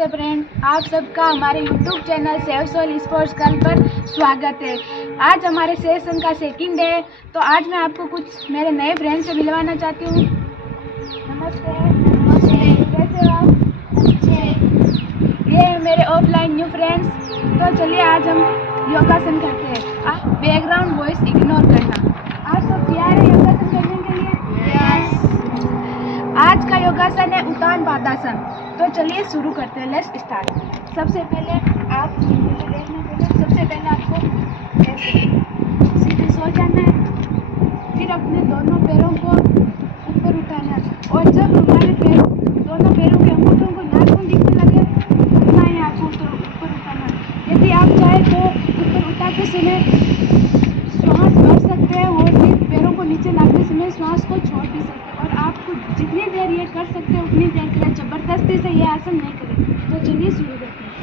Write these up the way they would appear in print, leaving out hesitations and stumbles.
नमस्ते फ्रेंड, आप सबका हमारे YouTube channel save soul sports girl पर स्वागत है। आज हमारे सेशन का सेकंड डे है, तो आज मैं आपको कुछ मेरे नए फ्रेंड से मिलवाना चाहती हूँ। नमस्ते। नमस्ते, कैसे हो आप? अच्छे। ये है मेरे ऑफलाइन न्यू फ्रेंड्स। तो चलिए आज हम योगासन करते हैं। आप बैकग्राउंड वॉइस इग्नोर करना। आप सब तैयार हैं योगासन करने के लिए? यस। आज का योगासन है उत्तान पादासन। तो चलिए शुरू करते हैं। Let's start. सबसे पहले आप मुझे देखना पड़ेगा। सबसे पहले आपको ऐसे सीधे सो जाना है, फिर अपने दोनों पैरों को ऊपर उठाना है और जब हमारे दोनों पैरों के अंगूठों को नाखून दिखने लगे उतना ही आपको ऊपर उठाना है। यदि आप चाहे तो ऊपर उठाते समय श्वास भर सकते हैं और फिर पैरों को नीचे लाते समय श्वास को छोड़ भी सकते हैं। और आपको जितनी देर ये कर सकते हैं उतनी देर करें, जबरदस्ती से ये आसन नहीं करें। तो चलिए शुरू करते हैं।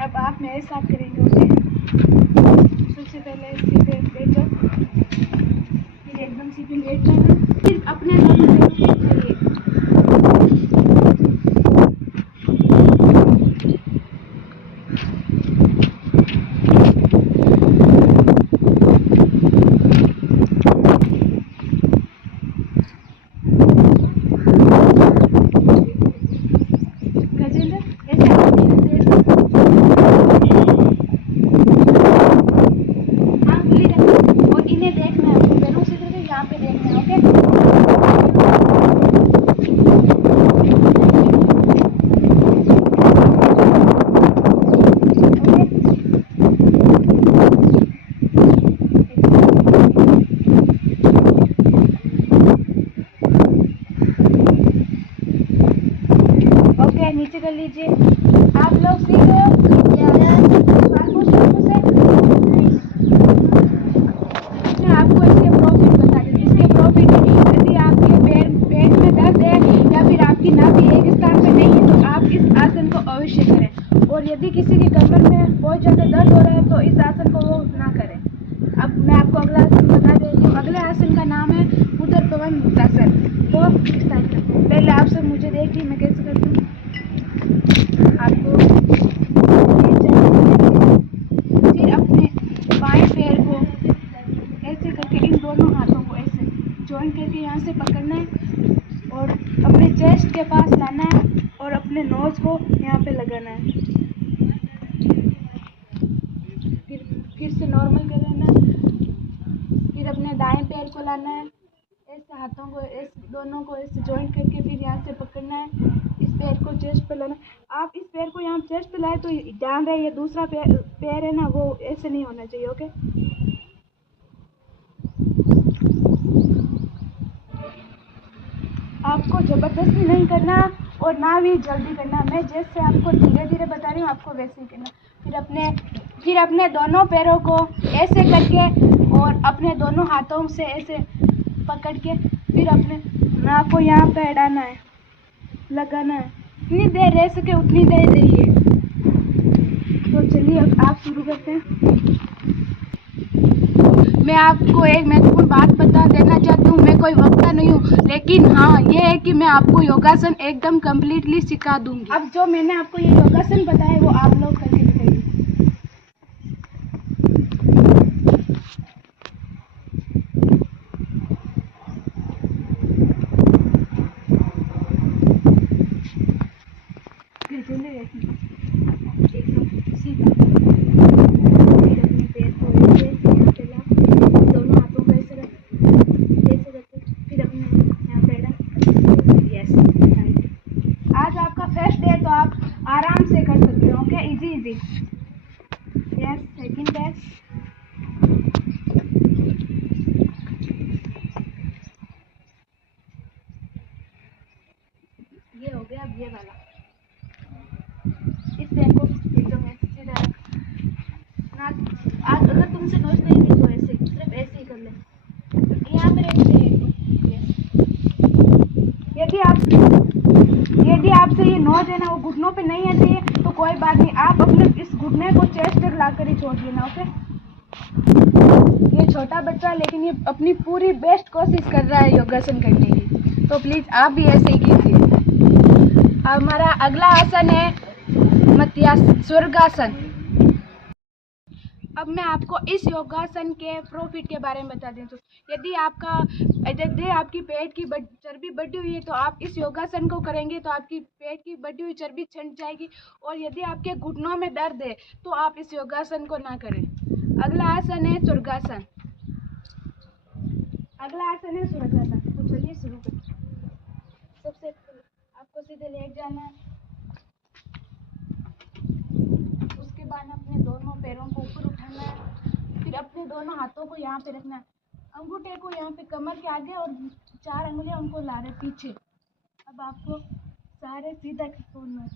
अब आप मेरे साथ करेंगे। ओके, सबसे पहले सीधे बैठ जाओ, फिर एकदम सीधे लेट जाना, फिर अपने दोनों पैरों को उठाइए। गजेंद्र, ऐसे आप खुली रखना और इन्हें देखना है। आपको पैरों से करके यहाँ पे देखना है। ओके, ओके, नीचे कर लीजिए। आप लोग सीख रहे हो? सवाल पूछ रहे हो मुझसे? मैं आपको इसके प्रॉफिट बता देती हूँ। इसके प्रॉफिट यदि आपके पेट में दर्द है या फिर आपकी नाभि एक स्थान पे नहीं है तो आप इस आसन को अवश्य करें। और यदि किसी की कमर में बहुत ज़्यादा दर्द हो रहा है तो इस आसन को वो ना करें। अब मैं आपको अगला आसन बता देती हूँ। अगले आसन का नाम है उदर पवन मुक्तासन। तो स्टार्ट करते हैं। पहले आप सब मुझे देखिए मैं कैसे करती हूँ। आपको फिर अपने बाएं पैर को ऐसे करके इन दोनों हाथों को ऐसे जॉइन करके यहाँ से पकड़ना है और अपने चेस्ट के पास लाना है और अपने नोज को यहाँ पे लगाना है। फिर से नॉर्मल कर लेना है। फिर अपने दाएं पैर को लाना है, ऐसे हाथों को ऐसे दोनों को ऐसे जॉइंट करके फिर यहाँ से पकड़ना है। इस पैर को चेस्ट पे लाना। आप इस पैर को यहाँ चेस्ट पे लाए तो ध्यान रहे ये दूसरा पैर है ना वो ऐसे नहीं होना चाहिए। ओके, आपको जबरदस्ती नहीं करना और ना भी जल्दी करना। मैं जैसे आपको धीरे धीरे बता रही हूँ आपको वैसे ही करना। फिर अपने दोनों पैरों को ऐसे करके और अपने दोनों हाथों से ऐसे पकड़ के फिर अपने नाक को यहाँ पे अड़ाना है, लगाना है। जितनी देर रह सके उतनी देर रहिए। तो चलिए अब आप शुरू करते हैं। मैं आपको एक महत्वपूर्ण बात बता देना चाहती हूँ। मैं कोई वक्ता नहीं हूँ, लेकिन हाँ ये है कि मैं आपको योगासन एकदम कम्प्लीटली सिखा दूंगी। अब जो मैंने आपको ये योगासन बताया वो आप लोग करके दिखाइए। एकदम सीधा फिर अपने पैर को ऐसे यहाँ पे ला, दोनों हाथों को ऐसे रख, फिर अपने यहाँ पे रख। यस, आज आपका फर्स्ट डे तो आप आराम से कर सकते हो। Okay, easy easy. Yes, second day. ये हो गया। अब ये वाला इस पैर को एकदम ऐसे सीधा ना। आज अगर तुमसे नोच नहीं तो ऐसे सिर्फ ऐसे ही कर ले। यहाँ पर एक यदि आप यदि आपसे ये नोज है ना वो घुटनों पे नहीं हट रही है तो कोई बात नहीं, आप अपने इस घुटने को चेस्ट पर लाकर ही छोड़ देना। ओके, ये छोटा बच्चा लेकिन ये अपनी पूरी बेस्ट कोशिश कर रहा है योगासन करने की, तो प्लीज़ आप भी ऐसे ही कीजिए। हमारा अगला आसन है मत्स्यासन, स्वर्गासन। अब मैं आपको इस योगासन के प्रॉफिट के बारे में बता दें तो यदि आपकी पेट की चर्बी बढ़ी हुई है तो आप इस योगासन को करेंगे तो आपकी पेट की बढ़ी हुई चर्बी छंट जाएगी। और यदि आपके घुटनों में दर्द है तो आप इस योगासन को ना करें। अगला आसन है स्वर्गासन। तो चलिए शुरू करें। सबसे पहले आपको सीधे लेट जाना है, उसके बाद अपने दोनों पैरों को ऊपर उठाना है, फिर अपने दोनों हाथों को यहाँ पे रखना है, अंगूठे को यहाँ पे कमर के आगे और 4 अंगुलियाँ उनको ला रहे पीछे। अब आपको सारे सीधा छोड़ना है।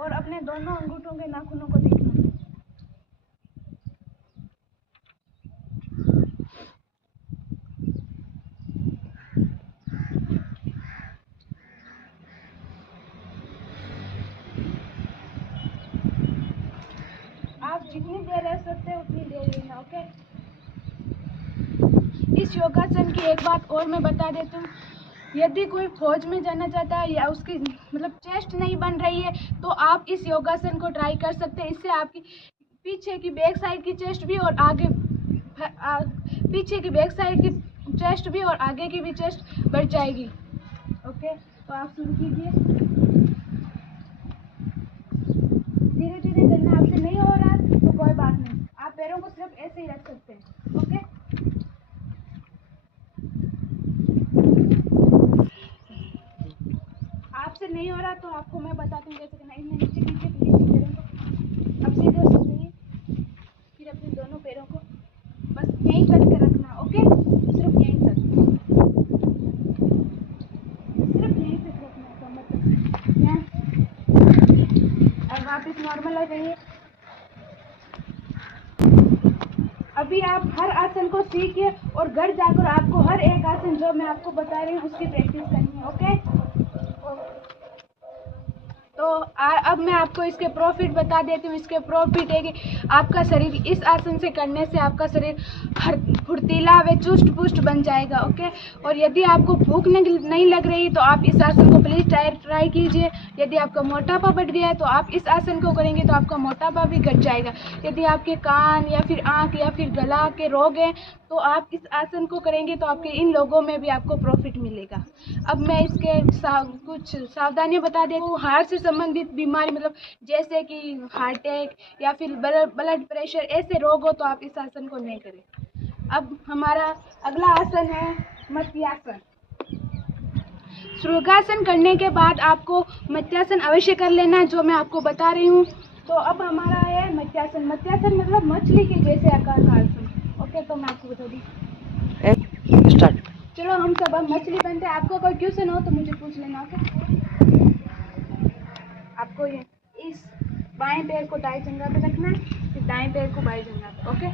और अपने दोनों अंगूठों के नाखूनों को देखना है। आप जितनी देर रह सकते हैं उतनी देर रहना। ओके, इस योगासन की एक बात और मैं बता देती हूँ, यदि कोई फौज में जाना चाहता है या उसकी मतलब चेस्ट नहीं बन रही है तो आप इस योगासन को ट्राई कर सकते हैं। इससे आपकी पीछे की बैक साइड की चेस्ट भी और पीछे की बैक साइड की चेस्ट भी और आगे की भी चेस्ट बढ़ जाएगी। ओके, तो आप शुरू कीजिए। धीरे धीरे करना, आपसे नहीं हो रहा तो कोई बात नहीं, आप पैरों को सिर्फ ऐसे ही रख सकते हैं। ओके, आपसे नहीं हो रहा तो आपको मैं बताती हूँ कैसे करना। इसमें नीचे नीचे पैरों को अब सीधे हो जाइए, फिर अपने दोनों पैरों को बस यहीं तक के रखना। ओके, सिर्फ यहीं तक रखना है, कमर तक यहाँ। अब वापस नॉर्मल आ जाइए। अभी आप हर आसन को सीखिए और घर जाकर आपको हर एक आसन जो मैं आपको बता रही हूँ उसकी प्रैक्टिस करनी है। ओके, तो अब मैं आपको इसके प्रॉफिट बता देती हूँ। इसके प्रॉफिट है कि आपका शरीर इस आसन से करने से आपका शरीर फुर्तीला व चुस्त पुष्ट बन जाएगा। ओके, और यदि आपको भूख नहीं लग रही तो आप इस आसन को प्लीज़ ट्राई कीजिए। यदि आपका मोटापा बढ़ गया है तो आप इस आसन को करेंगे तो आपका मोटापा भी घट जाएगा। यदि आपके कान या फिर आँख या फिर गला के रोग हैं तो आप इस आसन को करेंगे तो आपके इन लोगों में भी आपको प्रॉफिट मिलेगा। अब मैं इसके कुछ सावधानियां बता देती हूँ। हार्ट से संबंधित बीमारी मतलब जैसे कि हार्ट अटैक या फिर ब्लड प्रेशर ऐसे रोग हो तो आप इस आसन को नहीं करें। अब हमारा अगला आसन है मत्स्यासन। स्वर्गासन करने के बाद आपको मत्स्यासन अवश्य कर लेना जो मैं आपको बता रही हूँ। तो अब हमारा है मत्स्यासन। मत्स्यासन मतलब मछली के जैसे आकार का आसन। ओके, तो मैं आपको बता दी स्टार्ट। चलो हम सब अब मछली बनते हैं। आपको कोई क्वेश्चन हो तो मुझे पूछ लेना। ओके, आपको ये इस बाएं पैर को दाएं जंघा पे रखना है, फिर दाएं पैर को बाएं जंघा पे। ओके,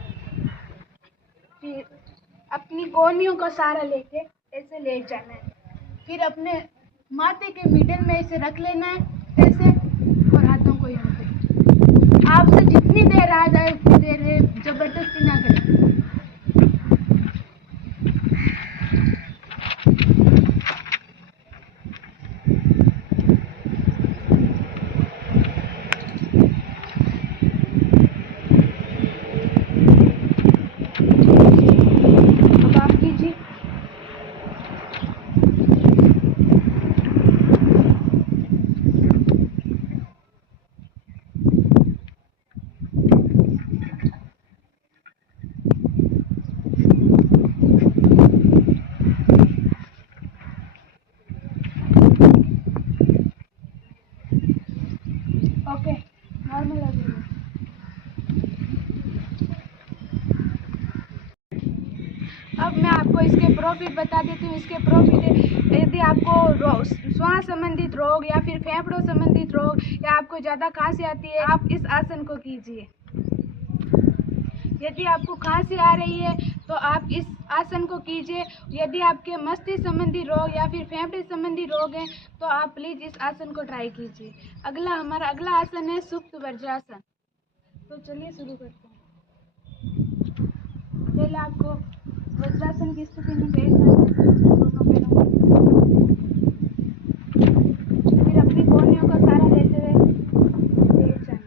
फिर अपनी कोहनियों का सहारा लेके ऐसे लेट जाना है, फिर अपने माथे के मिडल में इसे रख लेना है ऐसे और हाथों को यहाँ पे। आपसे जितनी देर आ जाए उतनी देर जबरदस्ती ना करें। अब आप कीजिए। ओके, नॉर्मल आ जाइए। अब मैं आपको इसके प्रॉफिट बता देती हूँ। इसके प्रॉफिट यदि आपको श्वास संबंधित रोग या फिर फेफड़ों संबंधित रोग या आपको ज़्यादा खांसी आती है आप इस आसन को कीजिए। यदि आपको खांसी आ रही है तो आप इस आसन को कीजिए। यदि आपके मस्तिष्क संबंधी रोग या फिर फेफड़े संबंधी रोग हैं तो आप प्लीज़ इस आसन को ट्राई कीजिए। हमारा अगला आसन है सुप्त वज्रासन। तो चलिए शुरू करते हैं। पहले आपको वज्रासन की स्थिति में बैठ जाना है, दोनों पैरों में। फिर अपनी कोहनियों का सहारा लेते हुए बैठ जाना है।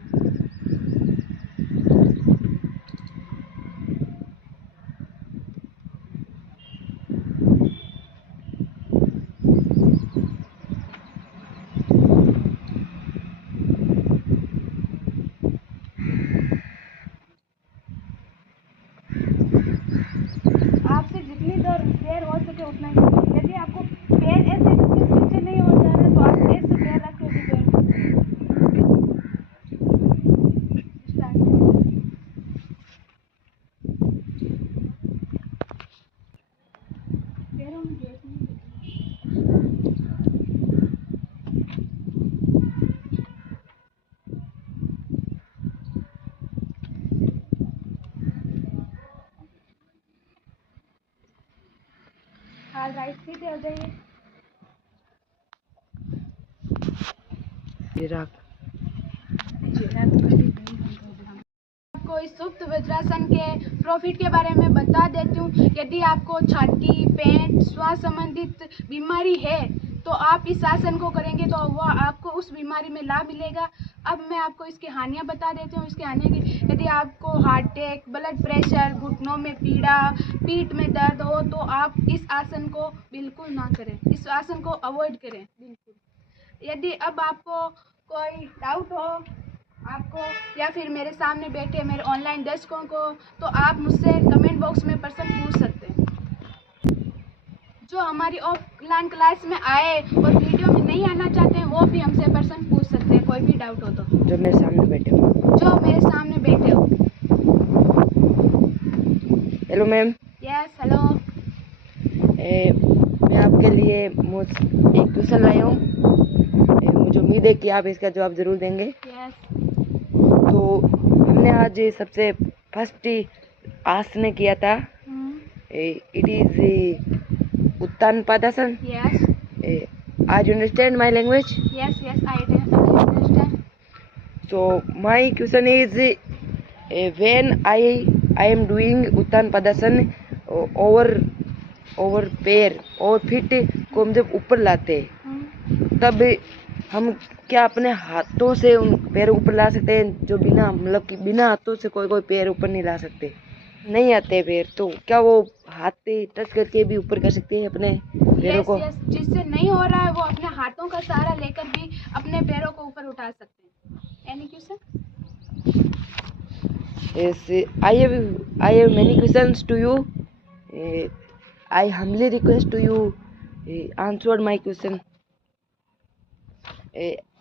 आपसे जितनी देर हो सके उतना ही कीजिए। यदि आपको पैर ऐसे पीछे नहीं हो जा रहा तो आप ऐसे पैर रख के भी बैठ सकते हैं। स्टार्ट। पैरों में गैस नहीं देना। हाथ राइट सीधे हो जाइए। आपको इस सुप्त वज्रासन के प्रॉफिट के बारे में बता देती हूँ। यदि आपको छाती, पेट, श्वास संबंधित बीमारी है तो आप इस आसन को करेंगे तो वह आपको उस बीमारी में लाभ मिलेगा। अब मैं आपको इसकी हानियाँ बता देती हूँ। इसकी हानियाँ की, यदि आपको हार्ट अटैक, ब्लड प्रेशर, घुटनों में पीड़ा, पीठ में दर्द हो तो आप इस आसन को बिल्कुल ना करें। इस आसन को अवॉइड करें बिल्कुल। यदि अब आपको कोई डाउट हो आपको या फिर मेरे सामने बैठे मेरे ऑनलाइन दर्शकों को, तो आप मुझसे कमेंट बॉक्स में प्रश्न पूछ सकते हैं। जो हमारी ऑफलाइन क्लास में आए और वीडियो में नहीं आना चाहते हैं वो भी हमसे प्रश्न पूछ सकते हैं, कोई भी डाउट हो तो। जो मेरे सामने बैठे हो। Hello ma'am. Yes hello. मैं आपके लिए एक क्वेश्चन लाया हूँ। मुझे उम्मीद है कि आप इसका जवाब जरूर देंगे। यस। तो हमने आज सबसे फर्स्ट आसन किया था। It is Uttana Padasana. Yes. आज you understand my language? Yes yes I understand. So my question is, when I am doing Uttana Padasana over पैर और फीट को हम जब ऊपर लाते हैं तब हम क्या अपने हाथों से उन पैरों ऊपर ला सकते हैं? जो बिना मतलब कि बिना हाथों से कोई पैर ऊपर नहीं ला सकते, नहीं आते पैर, तो क्या वो हाथ पे टच करके भी ऊपर कर सकते हैं अपने पैरों को? यस, जिससे नहीं हो रहा है वो अपने हाथों का सहारा लेकर भी अपने पैरों को ऊपर उठा सकते हैं। Any question? Yes, I have many questions to you. I humbly request to you answer my question.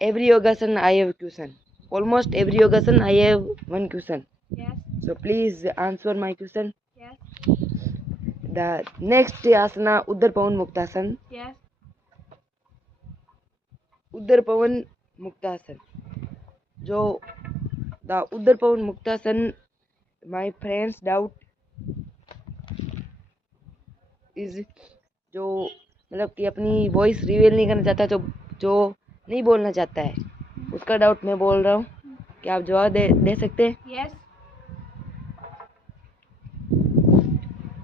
Every yogasan I have question. Almost every yogasan I have one question. Yes. So please answer my question. Yes. The next asana Uddar Pawan Muktasan. Yes. Uddar Pawan Muktasan. जो the Uddar Pawan Muktasan, my friends doubt is जो मतलब कि अपनी voice reveal नहीं करना चाहता, जो नहीं बोलना चाहता है, उसका डाउट मैं बोल रहा हूँ। क्या आप जवाब दे सकते हैं? यस।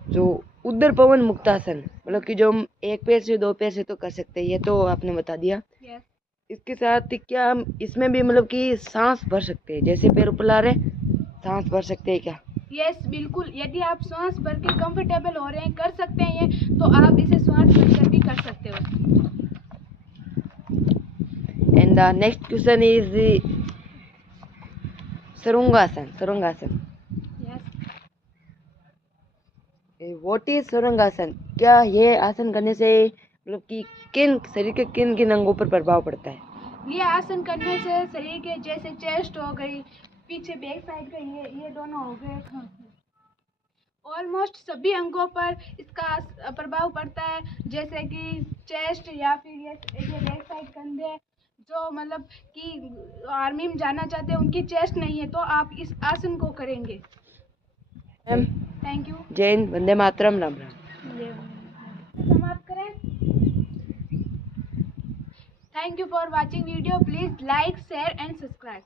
जो उद्धर पवन मुक्तासन मतलब कि जो हम एक पैर से दो पैर से तो कर सकते हैं, ये तो आपने बता दिया। यस। इसके साथ क्या हम इसमें भी मतलब कि सांस भर सकते हैं? जैसे पैर ऊपर ला रहे सांस भर सकते हैं क्या? यस बिल्कुल। यदि आप सांस भर के कंफर्टेबल हो रहे हैं, कर सकते हैं ये, तो आप इसे सांस भरकर भी कर सकते हो। And the next question is Sarangasana. Sarangasana, yes. What is Sarangasana? क्या ये आसन करने से मतलब कि शरीर के किन किन अंगों पर प्रभाव पड़ता है? ये आसन करने से शरीर के जैसे चेस्ट हो गई, पीछे बैक साइड का ये दोनों हो गए, ऑलमोस्ट सभी अंगों पर इसका प्रभाव पड़ता है। जैसे कि चेस्ट या फिर ये बैक साइड कंधे, जो मतलब कि आर्मी में जाना चाहते हैं उनकी चेस्ट नहीं है तो आप इस आसन को करेंगे। Thank you. जय हिंद, वंदे मातरम, राम राम। समाप्त करें। Thank you for watching video. Please like share and subscribe.